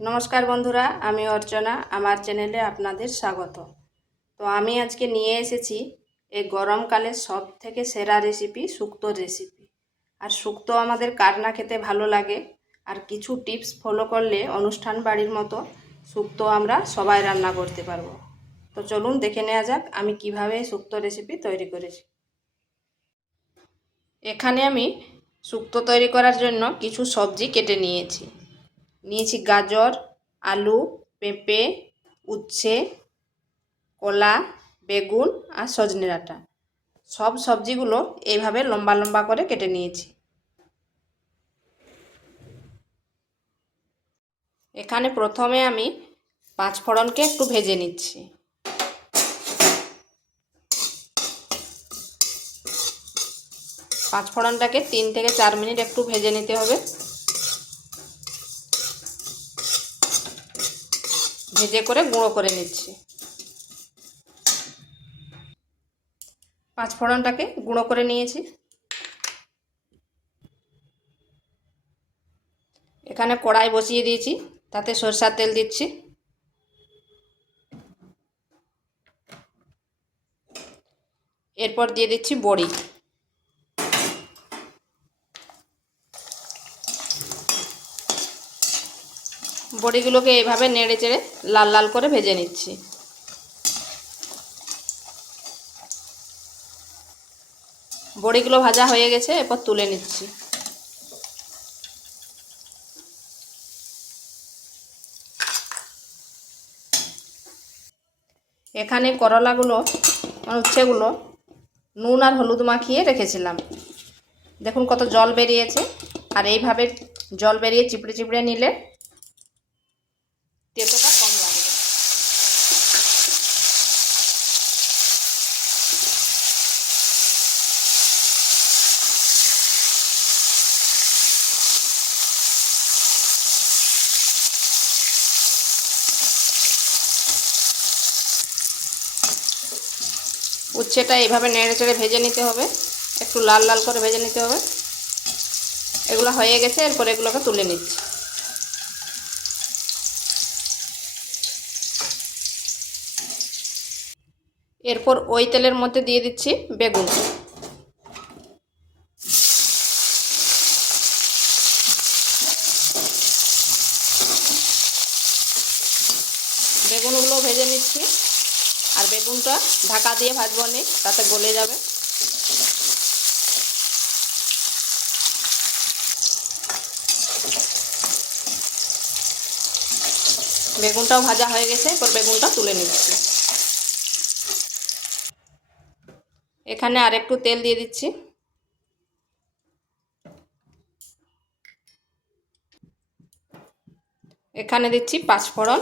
নমস্কার বন্ধুরা, আমি অর্চনা। আমার চ্যানেলে আপনাদের স্বাগত। তো আমি আজকে নিয়ে এসেছি এই গরমকালের সব থেকে সেরা রেসিপি, শুক্তোর রেসিপি। আর শুক্তো আমাদের কার না খেতে ভালো লাগে। আর কিছু টিপস ফলো করলে অনুষ্ঠান বাড়ির মতো শুক্তো আমরা সবাই রান্না করতে পারবো। তো চলুন দেখে নেওয়া যাক আমি কিভাবে শুক্তো রেসিপি তৈরি করেছি। এখানে আমি শুক্তো তৈরি করার জন্য কিছু সবজি কেটে নিয়েছি গাজর, আলু, পেঁপে, উচ্ছে, কলা, বেগুন আর সজনে ডাঁটা। সব সবজিগুলো এইভাবে লম্বা লম্বা করে কেটে নিয়েছি। এখানে প্রথমে আমি পাঁচফোড়নকে একটু ভেজে নিচ্ছি। পাঁচফোড়নটাকে 3 থেকে 4 মিনিট একটু ভেজে নিতে হবে। ভেজে করে গুঁড়ো করে নিচ্ছি। পাঁচফোড়নটাকে গুঁড়ো করে নিয়েছি। এখানে কড়াই বসিয়ে দিয়েছি, তাতে সরষের তেল দিচ্ছি। এরপর দিয়ে দিচ্ছি বড়ি। বড়িগুলোকে এইভাবে নেড়ে চেড়ে লাল লাল করে ভেজে নিচ্ছি। বড়িগুলো ভাজা হয়ে গেছে, এরপর তুলে নিচ্ছি। এখানে করলাগুলো উচ্ছেগুলো নুন আর হলুদ মাখিয়ে রেখেছিলাম। দেখুন কত জল বেরিয়েছে। আর এইভাবে জল বেরিয়ে চিপড়ে চিপড়ে নিলে তেতোটা কম লাগবে। উচ্ছেটা এইভাবে নেড়ে চেড়ে ভেজে নিতে হবে, একটু লাল লাল করে ভেজে নিতে হবে। এগুলো হয়ে গেছে, এরপর এগুলোকে তুলে নিচ্ছি। এরপর ওই তেলের মধ্যে দিয়ে দিচ্ছি বেগুন। বেগুনগুলো ভেজে নিচ্ছি। আর বেগুনটা ঢাকা দিয়ে ভাজবো নি, তাতে গলে যাবে। বেগুনটাও ভাজা হয়ে গেছে, এরপর বেগুনটা তুলে নিচ্ছি। এখানে আর একটু তেল দিয়ে দিচ্ছি। এখানে দিচ্ছি পাঁচফোড়ন,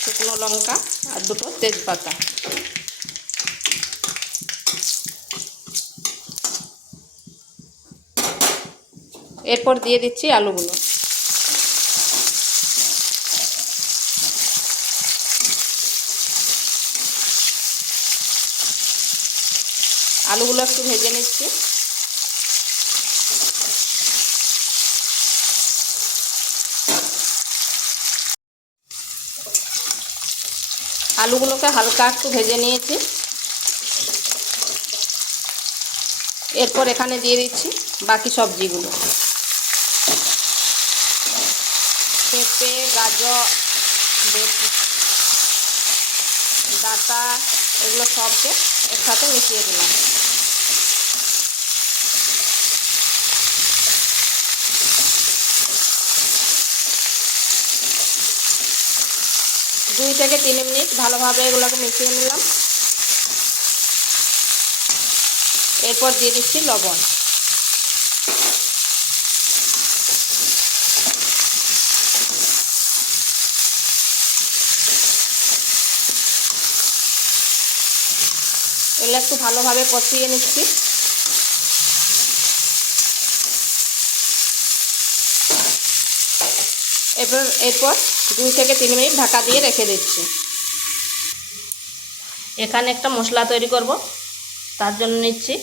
শুকনো লঙ্কা আর দুটো তেজপাতা। এরপর দিয়ে দিচ্ছি আলুগুলো। আলুগুলো একটু ভেজে নিচ্ছি। আলুগুলোকে হালকা একটু ভেজে নিয়েছি। এরপর এখানে দিয়ে দিচ্ছি বাকি সবজিগুলো। পেঁপে, গাজর, ডাঁটা, এগুলো সবকে একসাথে মিশিয়ে দিলাম। দুই থেকে 3 মিনিট ভালোভাবে এগুলোকে মিশিয়ে নিলাম। এরপর দিয়ে দিচ্ছি লবণ। এগুলো একটু ভালোভাবে কষিয়ে নিচ্ছি। এরপর 2 থেকে 3 মিনিট ঢাকা দিয়ে রেখে দিচ্ছি। এখানে একটা মশলা তৈরি করব। তার জন্য নিচ্ছি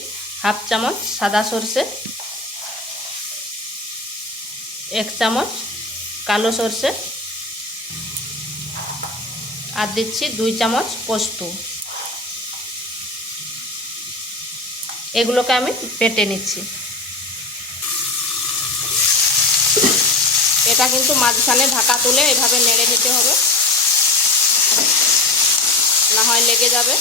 হাফ চামচ সাদা সরষে, 1 চামচ কালো সর্ষে, আর দিচ্ছি 2 চামচ পোস্ত। এগুলোকে আমি বেটে নিচ্ছি। এটা কিন্তু মাঝখানে ঢাকা তুলে এভাবে নেড়ে নিতে হবে, না হয় লেগে যাবে।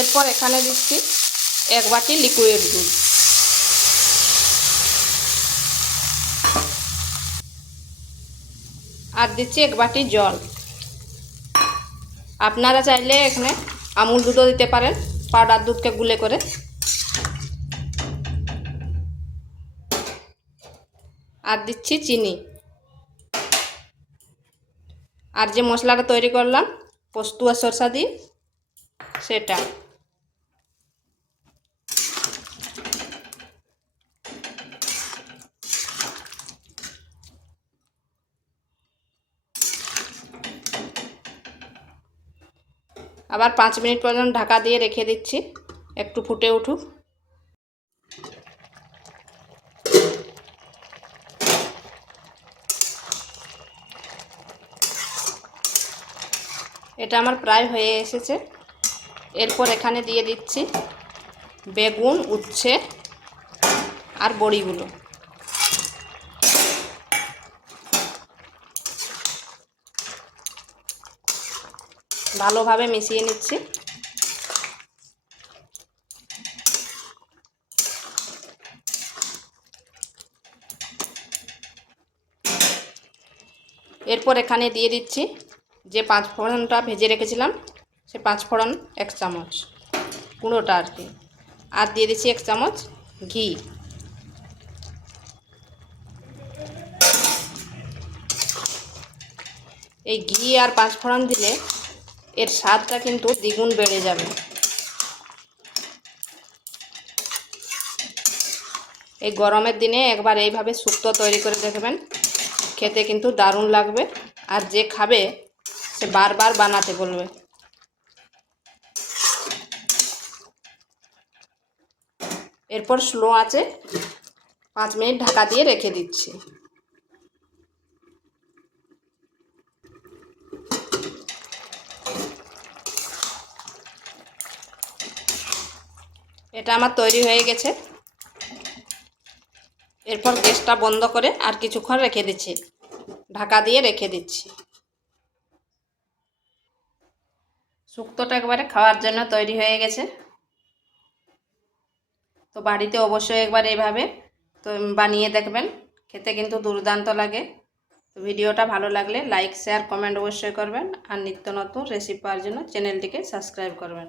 এরপর এখানে দিচ্ছি 1 বাটি লিকুইড দুধ। আর দিচ্ছি 1 বাটি জল। আপনারা চাইলে এখানে আমুল দুধও দিতে পারেন, পাউডার দুধকে গুলে করে। আর দিচ্ছি চিনি। আর যে মশলাটা তৈরি করলাম পোস্ত আর সরষা দিয়ে, সেটা। আবার 5 মিনিট পর্যন্ত ঢাকা দিয়ে রেখে দিচ্ছি, একটু ফুটে উঠুক। এটা আমার প্রায় হয়ে এসেছে। এরপর এখানে দিয়ে দিচ্ছি বেগুন, উচ্ছে আর বড়িগুলো। ভালোভাবে মিশিয়ে নিচ্ছি। এরপর এখানে দিয়ে দিচ্ছি যে 5 ফোড়নটা ভেজে রেখেছিলাম, সে 5 ফোড়ন 1 চামচ গুঁড়োটা আর কি। আর দিয়ে দিচ্ছি 1 চামচ ঘি। এই ঘি আর 5 ফোড়ন দিলে এর স্বাদটা কিন্তু দ্বিগুণ বেড়ে যাবে। এই গরমের দিনে একবার এইভাবে শুক্তো তৈরি করে দেখবেন, খেতে কিন্তু দারুণ লাগবে। আর যে খাবে সে বারবার বানাতে বলবে। এরপর স্লো আঁচে 5 মিনিট ঢাকা দিয়ে রেখে দিচ্ছি। এটা আমার তৈরি হয়ে গেছে। এরপর গ্যাসটা বন্ধ করে আর কিছুক্ষণ রেখে দিচ্ছি, ঢাকা দিয়ে রেখে দিচ্ছি। শুক্তোটা একবারে খাওয়ার জন্য তৈরি হয়ে গেছে। তো বাড়িতে অবশ্যই একবার এইভাবে তো বানিয়ে দেখবেন, খেতে কিন্তু দুর্দান্ত লাগে। তো ভিডিওটা ভালো লাগলে লাইক, শেয়ার, কমেন্ট অবশ্যই করবেন। আর নিত্য নতুন রেসিপি পাওয়ার জন্য চ্যানেলটিকে সাবস্ক্রাইব করবেন।